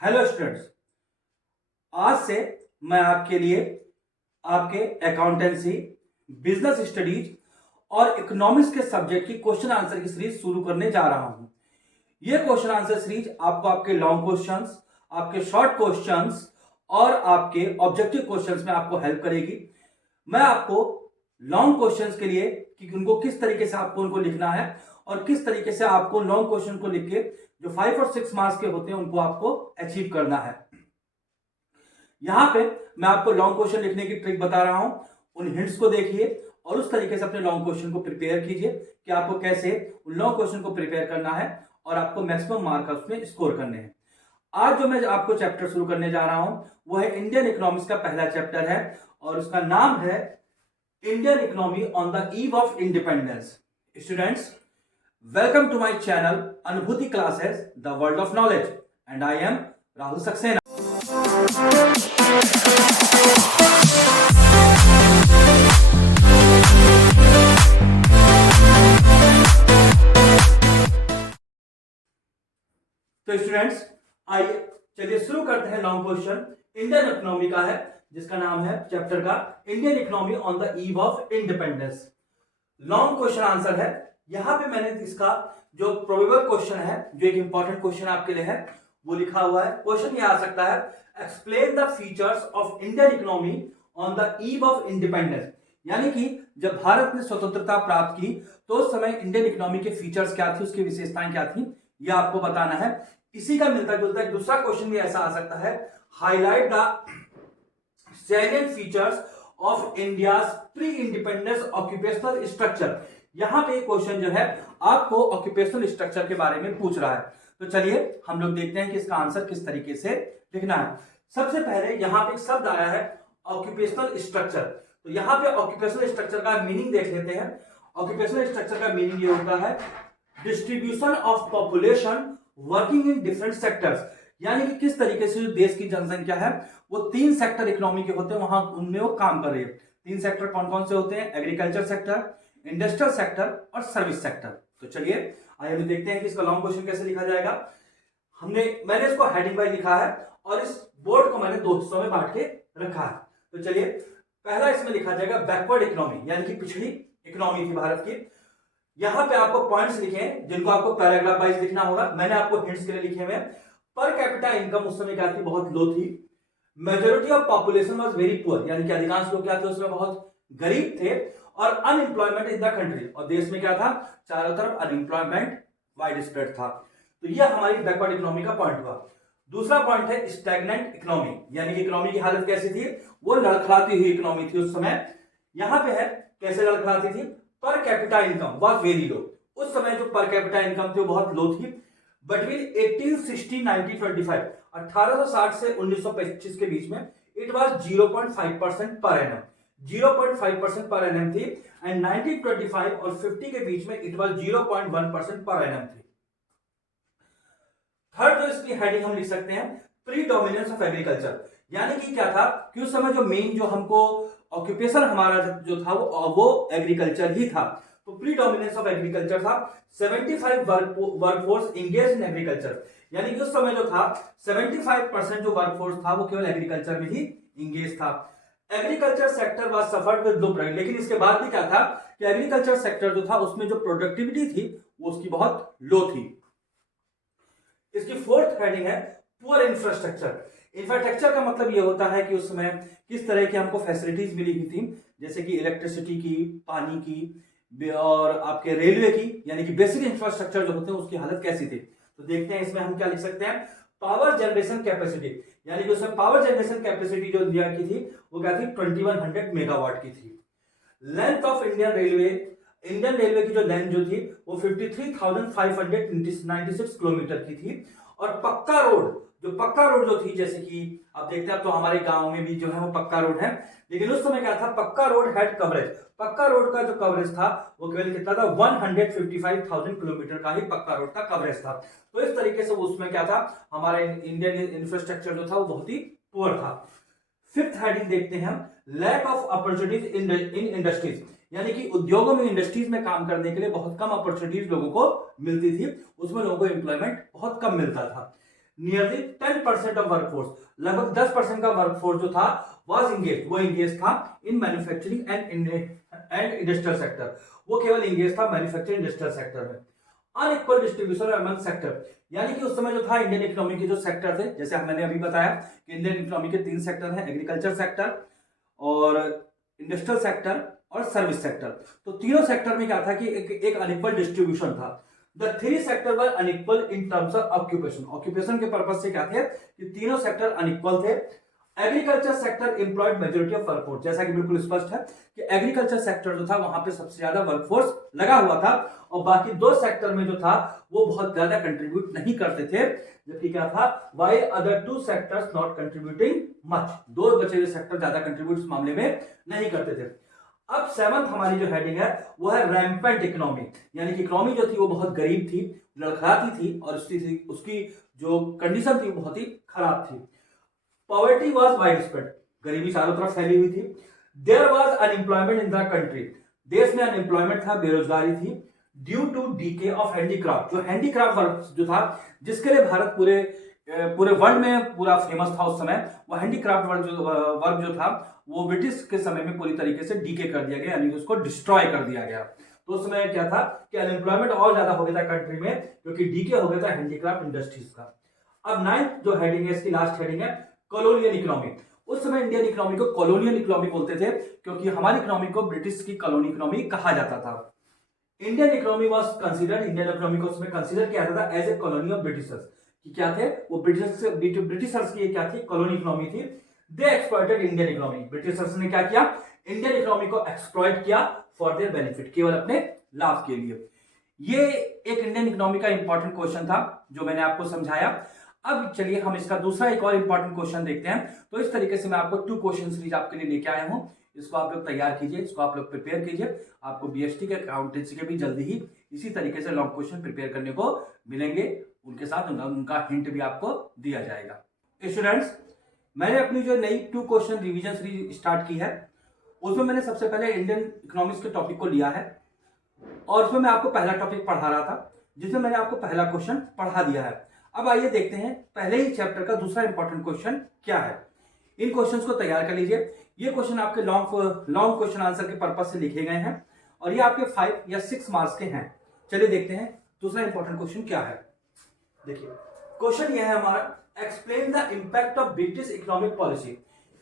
Hello students. आज से मैं आपके लिए आपके अकाउंटेंसी, बिजनेस स्टडीज और इकोनॉमिक्स के सब्जेक्ट की क्वेश्चन आंसर की सीरीज शुरू करने जा रहा हूं। यह क्वेश्चन आंसर सीरीज आपको आपके लॉन्ग क्वेश्चंस, आपके शॉर्ट क्वेश्चंस और आपके ऑब्जेक्टिव क्वेश्चंस में आपको हेल्प करेगी। मैं आपको लॉन्ग क्वेश्चंस के लिए कि उनको किस तरीके से आपको उनको लिखना है और किस तरीके से आपको लॉन्ग क्वेश्चन को लिख के जो 5 और 6 मार्क्स के होते हैं उनको आपको अचीव करना है। यहां पे मैं आपको लॉन्ग क्वेश्चन लिखने की ट्रिक बता रहा हूं। उन हिंट्स को देखिए और उस तरीके से अपने लॉन्ग क्वेश्चन को प्रिपेयर कीजिए कि आपको कैसे उन लॉन्ग क्वेश्चन को प्रिपेयर करना है और आपको मैक्सिमम मार्क उसमें स्कोर करने हैं। आज जो मैं आपको चैप्टर शुरू करने जा रहा हूं वो है इंडियन इकोनॉमिक्स का पहला चैप्टर है और उसका नाम है Indian economy on the eve of independence. Students, welcome to my channel Anubhuti classes the world of knowledge and I am Rahul Saxena. तो स्टूडेंट्स, आइए चलिए शुरू करते हैं। लॉन्ग क्वेश्चन इंडियन इकोनॉमी का है जिसका नाम है चैप्टर का Indian economy on the eve of independence. Long question answer है। यहां पे मैंने इसका जो प्रोबेबल क्वेश्चन है, जो एक इंपॉर्टेंट क्वेश्चन आपके लिए है, वो लिखा हुआ है। क्वेश्चन यह आ सकता है, explain the features of Indian economy on the eve of independence. यानी कि जब भारत ने स्वतंत्रता प्राप्त की तो उस समय इंडियन इकोनॉमी के फीचर्स क्या थी, उसकी विशेषताएं क्या थी, यह आपको बताना है। इसी का मिलता जुलता एक दूसरा क्वेश्चन भी ऐसा आ सकता है, highlight the salient features of India's pre independence occupational structure. यहां पे क्वेश्चन जो है आपको ऑक्यूपेशनल स्ट्रक्चर के बारे में पूछ रहा है। तो चलिए हम लोग देखते हैं कि इसका आंसर किस तरीके से लिखना है। सबसे पहले यहां पे एक शब्द आया है ऑक्यूपेशनल स्ट्रक्चर। तो यहां पे ऑक्यूपेशनल स्ट्रक्चर का मीनिंग देख लेते हैं। ऑक्यूपेशनल स्ट्रक्चर का मीनिंग ये होता है distribution of population working in different sectors. यानी कि किस तरीके से जो देश की जनसंख्या है वो 3 सेक्टर इकोनॉमी के होते हैं, वहां उनमें वो काम कर रही है। 3 सेक्टर कौन कौन से होते हैं? एग्रीकल्चर सेक्टर, इंडस्ट्रियल सेक्टर और सर्विस सेक्टर। तो चलिए आइए हम देखते हैं कि इसका लॉन्ग क्वेश्चन कैसे लिखा जाएगा। मैंने इसको हेडिंग वाइज लिखा है और इस बोर्ड को मैंने 2 हिस्सों में बांट के रखा है। तो चलिए पहला इसमें लिखा जाएगा बैकवर्ड इकोनॉमी, यानी कि पिछड़ी इकोनॉमी थी भारत की। यहां पे आपको पॉइंट्स लिखे जिनको आपको पैराग्राफ वाइज लिखना होगा। मैंने आपको हिंट्स के लिए लिखे हुए। पर कैपिटा इनकम उस समय क्या थी? बहुत लो थी। Majority of population was very poor, यानी कि अधिकांश लोग क्या थे उसमें बहुत गरीब थे। और अनएम्प्लॉयमेंट इन द कंट्री, और देश में क्या था? चारों तरफ अनएम्प्लॉयमेंट वाइड स्प्रेड था। तो यह हमारी बैकवर्ड इकोनॉमी का पॉइंट हुआ। दूसरा पॉइंट है स्टैग्नेंट इकोनॉमी, यानी कि इकोनॉमी की हालत कैसी थी? वो लड़खड़ाती हुई इकोनॉमी थी उस समय। यहां पे है कैसे लड़खड़ाती थी? Per capita income was very low. उस समय जो पर कैपिटा इनकम थी वो बहुत लो थी। बिटवीन 1860-1925, 1860 से 1925 के बीच में it was 0.5% per annum, 0.5% per annum थी। एंड 1925 और 50 के बीच में इट वाज 0.1% पर एनम थी। थर्ड जो इसकी हेडिंग हम लिख सकते हैं, प्री डोमिनेंस ऑफ एग्रीकल्चर। यानी कि क्या था कि उस समय जो मेन जो हमको ऑक्यूपेशन हमारा जो था वो एग्रीकल्चर ही था। तो प्री डोमिनेंस ऑफ एग्रीकल्चर था। 75 वर्कफोर्स इंगेज इन एग्रीकल्चर, यानी कि उस समय जो था 75% जो वर्कफोर्स था वो केवल एग्रीकल्चर में ही इंगेज था। Agriculture sector was suffered with low price, लेकिन इसके बाद भी क्या था कि एग्रीकल्चर सेक्टर जो था उसमें जो प्रोडक्टिविटी थी वो उसकी बहुत लो थी। इसकी फोर्थ हेडिंग है पुअर इंफ्रास्ट्रक्चर। इंफ्रास्ट्रक्चर का मतलब यह होता है कि उस समय किस तरह की हमको फैसिलिटीज मिली हुई थी, जैसे कि इलेक्ट्रिसिटी की, पानी की और आपके रेलवे की, यानी कि बेसिक इंफ्रास्ट्रक्चर जो होते हैं उसकी हालत कैसी थी। तो देखते हैं इसमें हम क्या लिख सकते हैं। पावर जनरेशन कैपेसिटी, यानी कि उसमें पावर जनरेशन कैपेसिटी जो इंडिया की थी वो क्या थी? 2100 मेगावाट की थी। लेंथ ऑफ इंडियन रेलवे की जो लेंथ जो थी वो 53,596 किलोमीटर की थी। और पक्का रोड जो थी, जैसे कि आप देखते हैं अब तो हमारे गांव में भी जो है वो पक्का रोड है, लेकिन उस समय क्या था? पक्का रोड हैड कवरेज, पक्का रोड का जो कवरेज था वो केवल कितना था? 155,000 किलोमीटर का ही पक्का रोड का कवरेज था। तो इस तरीके से उसमें क्या था, हमारा इंडियन इंफ्रास्ट्रक्चर जो था वो बहुत ही पुअर था। फिफ्थ हेडिंग देखते हैं हम, lack of opportunities in industries, यानी कि उद्योगों में, इंडस्ट्रीज में काम करने के लिए बहुत कम अपॉर्चुनिटीज लोगों को मिलती थी। उसमें लोगों को एम्प्लॉयमेंट बहुत कम मिलता था। नियरली 10% ऑफ वर्कफोर्स, लगभग 10% का वर्कफोर्स जो था वाज इंगेज, वो इंगेज था in manufacturing and industrial sector, वो केवल इंगेज था मैन्युफैक्चरिंग इंडस्ट्रियल सेक्टर में। अनइक्वल डिस्ट्रीब्यूशन अमंग सेक्टर, यानी कि उस समय जो था इंडियन इकोनॉमी के जो सेक्टर थे, जैसे मैंने अभी बताया कि इंडियन इकोनॉमी के 3 सेक्टर हैं, एग्रीकल्चर सेक्टर और इंडस्ट्रियल सेक्टर और सर्विस सेक्टर। तो तीनों सेक्टर में क्या था कि एक अनइक्वल डिस्ट्रीब्यूशन था। The 3 sector were unequal in terms of occupation, occupation के पर्पज से क्या थे कि तीनों सेक्टर अनइक्वल थे। Agriculture sector employed majority of workforce, जैसा कि बिल्कुल स्पष्ट है कि एग्रीकल्चर सेक्टर जो था वहां पे सबसे ज्यादा वर्कफोर्स लगा हुआ था, और बाकी 2 सेक्टर में जो था वो बहुत ज्यादा कंट्रीब्यूट नहीं करते थे, जबकि क्या था while other 2 sectors not contributing much, 2 बचे हुए सेक्टर ज्यादा कंट्रीब्यूट इस मामले में नहीं करते थे। अब 7th हमारी जो हेडिंग है वो है रैम्पेंट इकोनॉमी, यानी कि इकोनॉमी जो थी वो बहुत गरीब थी, लड़खड़ाती थी, और उसकी जो कंडीशन थी वो बहुत ही खराब थी। पॉवर्टी वाज वाइड स्प्रेड, गरीबी चारों तरफ फैली हुई थी। There was unemployment in the country, देश में अनएम्प्लॉयमेंट था, बेरोजगारी थी। Due to decay of handicraft, जो हैंडीक्राफ्ट वर्क जो था जिसके लिए भारत पूरे वर्ल्ड में पूरा फेमस था उस समय, वो हैंडीक्राफ्ट वर्क जो था वो ब्रिटिश के समय में पूरी तरीके से डीके कर दिया गया, यानी उसको डिस्ट्रॉय कर दिया गया। तो उस समय क्या था कि अनएम्प्लॉयमेंट और ज्यादा हो गया था कंट्री में, क्योंकि डीके हो गया था हैंडीक्राफ्ट इंडस्ट्रीज का। अब 9th जो हेडिंग है, इसकी लास्ट हेडिंग है कॉलोनियल इकोनॉमी। उस समय इंडियन इकोनॉमी को कॉलोनियल इकोनॉमी बोलते थे, क्योंकि हमारी इकोनॉमी को ब्रिटिश की कॉलोनी इकोनॉमी कहा जाता था। Indian economy was considered, Indian economy को उसमें कंसीडर किया जाता था as a colony of Britishers, कि क्या थे वो ब्रिटिशर्स की क्या थी, कॉलोनी इकोनॉमी थी। दे एक्सप्लॉइटेड इंडियन इकोनॉमी, ब्रिटिशर्स ने क्या किया, इंडियन इकोनॉमी को एक्सप्लॉइट किया फॉर देयर बेनिफिट, केवल अपने लाभ के लिए। ये एक इंडियन इकोनॉमी का इंपॉर्टेंट क्वेश्चन था जो मैंने आपको समझाया। अब चलिए हम इसका दूसरा एक और इंपॉर्टेंट क्वेश्चन देखते हैं। तो इस तरीके से मैं आपको 2 क्वेश्चन सीरीज आपके लिए लेके आया हूं, इसको आप लोग तैयार कीजिए, इसको आप लोग प्रिपेयर कीजिए। आपको बीएसटी के अकाउंटेंसी के भी जल्दी ही इसी तरीके से लॉन्ग क्वेश्चन प्रिपेयर करने को मिलेंगे, उनके साथ उनका हिंट भी आपको दिया जाएगा। स्टूडेंट्स, मैंने अपनी जो नई 2 क्वेश्चन रिवीजन सीरीज स्टार्ट की है, उसमें मैंने सबसे पहले इंडियन इकोनॉमिक्स के टॉपिक को लिया है, और उसमें मैं आपको पहला टॉपिक पढ़ा रहा था, जिसमें मैंने आपको पहला क्वेश्चन पढ़ा दिया है। अब आइए देखते हैं पहले ही चैप्टर का दूसरा इंपॉर्टेंट क्वेश्चन क्या है। इन क्वेश्चंस को तैयार कर लीजिए। ये क्वेश्चन आपके लॉन्ग क्वेश्चन आंसर के पर्पज से लिखे गए हैं, और ये आपके 5 या 6 मार्क्स के हैं। चलिए देखते हैं दूसरा इंपॉर्टेंट क्वेश्चन क्या है। देखिए क्वेश्चन यह है हमारा, explain the impact of British economic policy,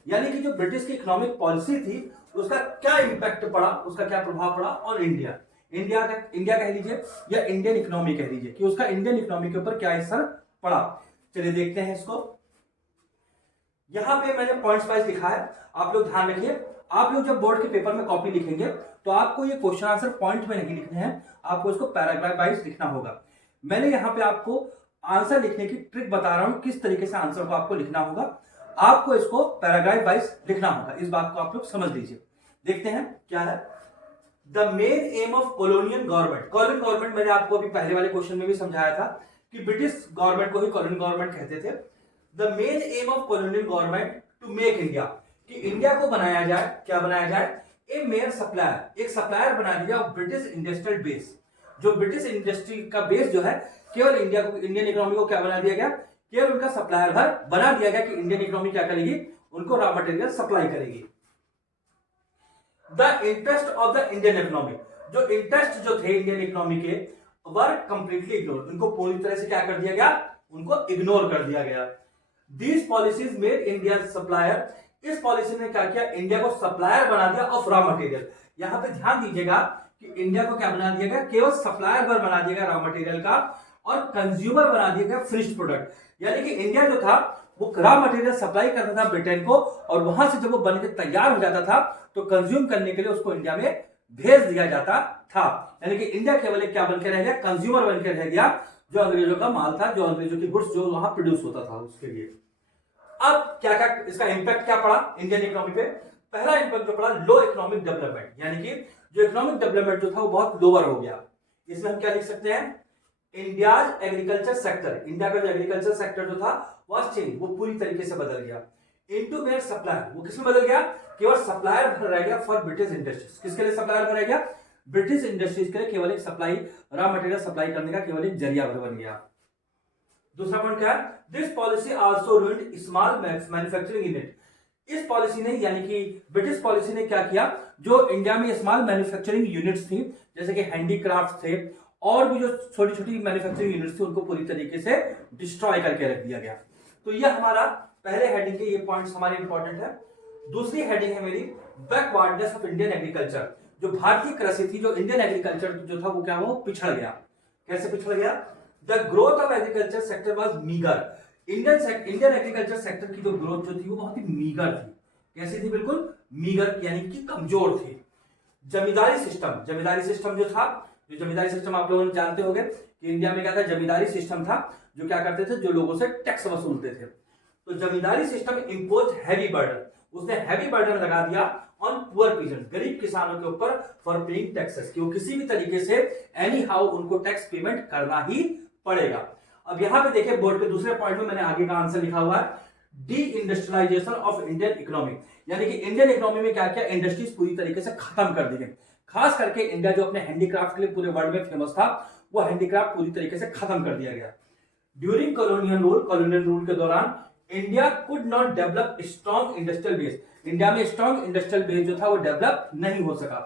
यानी कि जो ब्रिटिश की इकोनॉमिक पॉलिसी थी उसका क्या इंपैक्ट पड़ा, उसका क्या प्रभाव पड़ा और इंडिया कह लीजिए या इंडियन इकोनॉमी कह लीजिए कि उसका इंडियन इकोनॉमी के ऊपर क्या असर पड़ा। चलिए देखते हैं इसको। यहां पे मैंने पॉइंट्स वाइज लिखा है, आप लोग ध्यान रखिए। आप लोग जब बोर्ड के पेपर में कॉपी लिखेंगे तो आपको ये क्वेश्चन आंसर पॉइंट में नहीं लिखने हैं, आपको इसको पैराग्राफ वाइज लिखना होगा। मैंने यहां पे आपको आंसर लिखने की ट्रिक बता रहा हूं, किस तरीके से आंसर को आपको लिखना होगा। आपको इसको पैराग्राफ वाइज लिखना होगा, इस बात को आप लोग समझ लीजिए। देखते हैं क्या है। The main aim of colonial government, colonial government मैंने आपको अभी पहले वाले क्वेश्चन में भी समझाया था कि ब्रिटिश गवर्नमेंट को ही कॉलोनियल गवर्नमेंट कहते थे। The main aim of colonial government to make India, कि इंडिया को बनाया जाए, क्या बनाया जाए, ए मेयर सप्लायर, एक सप्लायर बना दिया ब्रिटिश इंडस्ट्रियल बेस। जो ब्रिटिश इंडस्ट्री का बेस जो है, केवल इंडिया को, इंडियन इकोनॉमी को क्या बना दिया गया, केवल उनका सप्लायर बना दिया गया कि इंडियन इकोनॉमी क्या करेगी, उनको रॉ मटेरियल सप्लाई करेगी। The interest of the Indian economy, जो इंटरेस्ट जो थे इंडियन इकोनॉमी के वर कंप्लीटली इग्नोर, उनको पूरी तरह से क्या कर दिया गया, उनको इग्नोर कर दिया गया। These policies made India supplier, इस पॉलिसी ने क्या किया, इंडिया को सप्लायर बना दिया ऑफ रॉ मटेरियल। यहां पे ध्यान दीजिएगा कि इंडिया को क्या बना दिया गया, केवल सप्लायर पर बना दिया गया रॉ मटेरियल का, और कंज्यूमर बना दिया गया फिनिश्ड प्रोडक्ट। यानी कि इंडिया जो था वो रॉ मटेरियल सप्लाई करता था ब्रिटेन को, और वहां से जब वो बनकर तैयार हो जाता था तो कंज्यूम करने के लिए उसको इंडिया में भेज दिया जाता था। यानी कि इंडिया केवल एक क्या बनकर रह गया, कंज्यूमर बनकर रह गया, जो अंग्रेजों का माल था, जो अंग्रेजों की गुड्स जो वहां प्रोड्यूस होता था उसके लिए। अब क्या क्या इसका इंपैक्ट क्या पड़ा इंडियन इकोनॉमी पे। पहला इंपैक्ट जो पड़ा, लो इकोनॉमिक डेवलपमेंट, यानी कि जो इकोनॉमिक डेवलपमेंट जो था वो बहुत लोअर हो गया। इसमें हम क्या लिख सकते हैं, इंडियाज एग्रीकल्चर सेक्टर, इंडिया का जो एग्रीकल्चर सेक्टर जो था वाज चेंज, वो पूरी तरीके से बदल गया। इनटू मेयर सप्लायर, वो किसमें बदल गया, केवल सप्लायर रह गया फॉर ब्रिटिश इंडस्ट्रीज। किसके लिए सप्लायर रह गया, ब्रिटिश इंडस्ट्रीज के लिए केवल एक सप्लाई, रॉ मटेरियल सप्लाई करने का केवल एक जरिया बन गया। दूसरा पॉइंट क्या है, this policy also ruined small manufacturing unit. इस पॉलिसी ने यानी कि ब्रिटिश पॉलिसी ने क्या किया, जो इंडिया में स्मॉल मैन्युफैक्चरिंग यूनिट्स थी जैसे कि हैंडीक्राफ्ट थे और भी जो छोटी छोटी मैन्युफैक्चरिंग यूनिट्स थी उनको पूरी तरीके से डिस्ट्रॉय करके रख दिया गया। तो यह हमारा पहले हेडिंग के ये पॉइंट्स हमारे इंपॉर्टेंट है। दूसरी हेडिंग है मेरी बैकवर्डनेस ऑफ इंडियन एग्रीकल्चर। जो भारतीय कृषि थी, जो इंडियन एग्रीकल्चर जो था वो क्या, वो पिछड़ गया। कैसे पिछड़ गया? The growth of agriculture sector was meagre. Indian agriculture sector की जो ग्रोथ जो थी वो बहुत ही मीगर थी। कैसी थी? बिल्कुल मीगर, यानी कि कमजोर थी। जमींदारी सिस्टम जो था, जो जमींदारी सिस्टम आप लोगों ने जानते होंगे कि इंडिया में क्या था, जमींदारी सिस्टम था जो क्या करते थे, जो लोगों से टैक्स वसूलते थे। तो जमींदारी सिस्टम इंपोज हैवी बर्डन, उसने हैवी बर्डन लगा दिया ऑन पुअर पीजेंट, गरीब किसानों के ऊपर फॉर पेइंग टैक्सेस, कि वो किसी भी तरीके से एनी हाउ उनको टैक्स पेमेंट करना ही पड़ेगा। अब यहां पे देखिए बोर्ड के दूसरे पॉइंट में मैंने आगे का आंसर लिखा हुआ है, deindustrialization of Indian economy, यानी कि इंडियन इकोनॉमी में क्या क्या इंडस्ट्रीज पूरी तरीके से खत्म कर दी गई। खास करके इंडिया जो अपने हैंडीक्राफ्ट के लिए पूरे वर्ल्ड में फेमस था, वो हैंडीक्राफ्ट पूरी तरीके से खत्म कर दिया गया। ड्यूरिंग कॉलोनियल रूल के दौरान India could not develop strong industrial base, India में स्ट्रॉन्ग इंडस्ट्रियल बेस जो था वो डेवलप नहीं हो सका।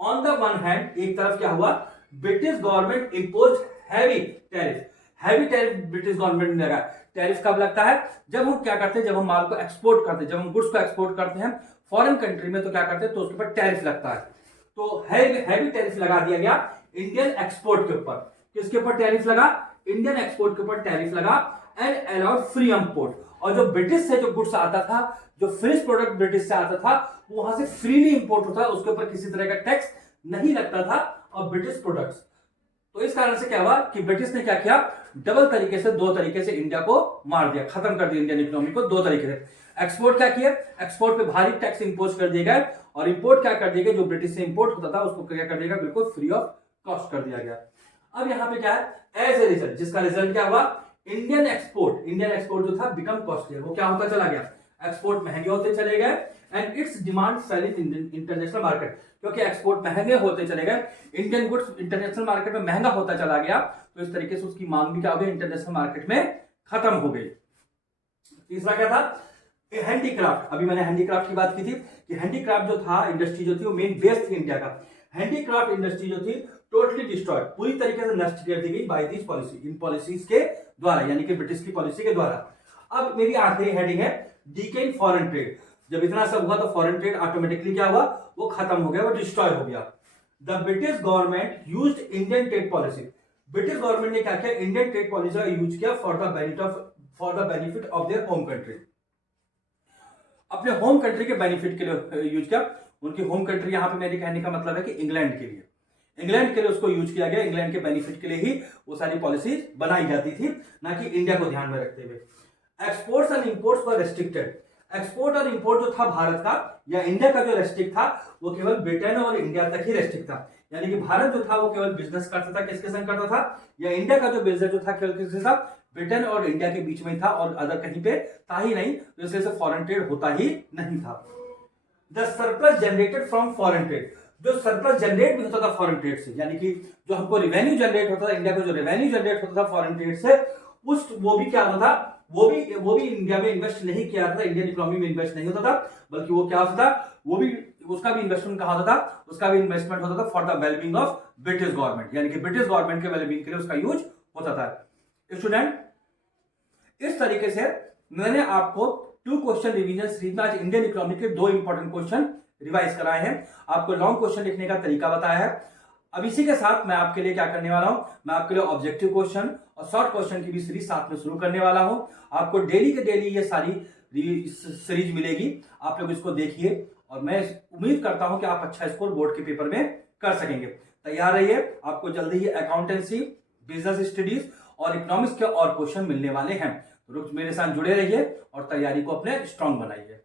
ऑन द वन हैंड, एक तरफ क्या हुआ, British government impose heavy tariff British government ने लगा। टैरिफ कब लगता है? जब हम क्या करते हैं, जब हम माल को एक्सपोर्ट करते हैं, जब हम गुड्स को एक्सपोर्ट करते हैं फॉरेन कंट्री में, तो क्या करते हैं, तो उसके ऊपर टैरिफ लगता है। तो हैवी टैरिफ लगा दिया गया इंडियन एक्सपोर्ट के ऊपर। किसके ऊपर टैरिफ लगा? इंडियन एक्सपोर्ट के ऊपर टैरिफ लगा। एंड अलाउड फ्री इंपोर्ट, और जो ब्रिटिश से जो गुड्स आता था, जो फिनिश प्रोडक्ट ब्रिटिश से आता था, वो वहां से फ्रीली इंपोर्ट होता है, उसके ऊपर किसी तरह का टैक्स नहीं लगता था। और ब्रिटिश प्रोडक्ट्स, तो इस कारण से क्या हुआ कि ब्रिटिश ने क्या किया, डबल तरीके से, दो तरीके से इंडिया को मार दिया, खत्म कर दिया इंडियन इकोनॉमी को दो तरीके से। एक्सपोर्ट क्या किया, एक्सपोर्ट पे भारी टैक्स इंपोज कर दिए गए, और इंपोर्ट क्या कर दिया गया, जो ब्रिटिश से इंपोर्ट होता था उसको क्या कर दिया गया, बिल्कुल फ्री ऑफ कॉस्ट कर दिया गया। अब यहां पे क्या है, एज ए रिजल्ट, जिसका रिजल्ट क्या हुआ, इंडियन एक्सपोर्ट जो था बिकम कॉस्टली, वो क्या होता चला गया, एक्सपोर्ट महंगे होते चले गए। And it's demand fail in international market, क्योंकि एक्सपोर्ट महंगे होते चले गए, इंडियन गुड्स इंटरनेशनल मार्केट में महंगा होता चला गया, तो इस तरीके से उसकी मांग भी क्या हो गई, इंटरनेशनल मार्केट में खत्म हो गई। तीसरा क्या था, हैंडीक्राफ्ट। अभी मैंने हैंडीक्राफ्ट की बात की थी कि हैंडीक्राफ्ट जो था, इंडस्ट्री जो थी, वो मेन बेस थी इंडिया का। हैंडीक्राफ्ट इंडस्ट्री जो थी टोटली डिस्ट्रॉयड, पूरी तरीके से नष्ट कर दी गई बाय दिस पॉलिसी, इन पॉलिसीज के द्वारा, यानी कि ब्रिटिश की पॉलिसी के द्वारा। अब मेरी आखिरी हेडिंग है डीके इन फॉरेन ट्रेड। जब इतना सब हुआ तो फॉरेन ट्रेड ऑटोमेटिकली क्या हुआ, वो खत्म हो गया, वो डिस्ट्रॉय हो गया। The British government used Indian trade policy, British government ने क्या किया, इंडियन ट्रेड पॉलिसी का यूज किया for the benefit of their home country, अपने होम कंट्री के बेनिफिट के लिए यूज किया। उनकी होम कंट्री यहां पे मेरे कहने का मतलब है कि इंग्लैंड के लिए उसको यूज किया गया, इंग्लैंड के बेनिफिट के लिए ही वो सारी पॉलिसीज बनाई जाती थी, ना कि इंडिया को ध्यान में रखते हुए। Exports and imports were restricted, export और इंपोर्ट जो था भारत का या इंडिया का जो रेस्ट्रिक्ट था, वो केवल ब्रिटेन और इंडिया तक ही रेस्ट्रिक्ट था। यानी कि भारत जो था वो केवल बिजनेस करता था, किसके संग करता था, या इंडिया का जो बिजनेस जो था केवल किसके साथ, ब्रिटेन और इंडिया के बीच में था, और अदर कहीं पे था ही नहीं, तो इसलिए फॉरेन ट्रेड होता ही नहीं था। The surplus generated from foreign trade, जो सरप्लस जनरेट भी होता था फॉरेन ट्रेड से, यानी कि जो हमको रेवेन्यू जनरेट होता था, इंडिया को जो रेवेन्यू जनरेट होता था फॉरेन ट्रेड से, वो भी क्या होता था, वो भी इंडिया में इन्वेस्ट नहीं किया था, इंडियन इकोनॉमी में इन्वेस्ट नहीं होता था, बल्कि वो क्या होता था, वो भी उसका भी इन्वेस्टमेंट कहा होता था, उसका भी इन्वेस्टमेंट होता था for the wellbeing of British government, यानी कि ब्रिटिश गवर्नमेंट के वेलबींग के लिए उसका यूज होता था। स्टूडेंट, इस तरीके से मैंने आपको 2 क्वेश्चन रिवीजन सीरीज में आज इंडियन इकोनॉमी के 2 इंपॉर्टेंट क्वेश्चन रिवाइज कराए हैं, आपको लॉन्ग क्वेश्चन लिखने का तरीका बताया है। अब इसी के साथ मैं आपके लिए क्या करने वाला हूं, मैं आपके लिए ऑब्जेक्टिव क्वेश्चन और शॉर्ट क्वेश्चन की भी सीरीज साथ में शुरू करने वाला हूं। आपको डेली के डेली ये सारी सीरीज मिलेगी, आप लोग इसको देखिए, और मैं उम्मीद करता हूं कि आप अच्छा स्कोर बोर्ड के पेपर में कर सकेंगे। तैयार रहिए, आपको जल्दी ही अकाउंटेंसी, बिजनेस स्टडीज और इकोनॉमिक्स के और क्वेश्चन मिलने वाले हैं। तो मेरे साथ जुड़े रहिए और तैयारी को अपने स्ट्रांग बनाइए।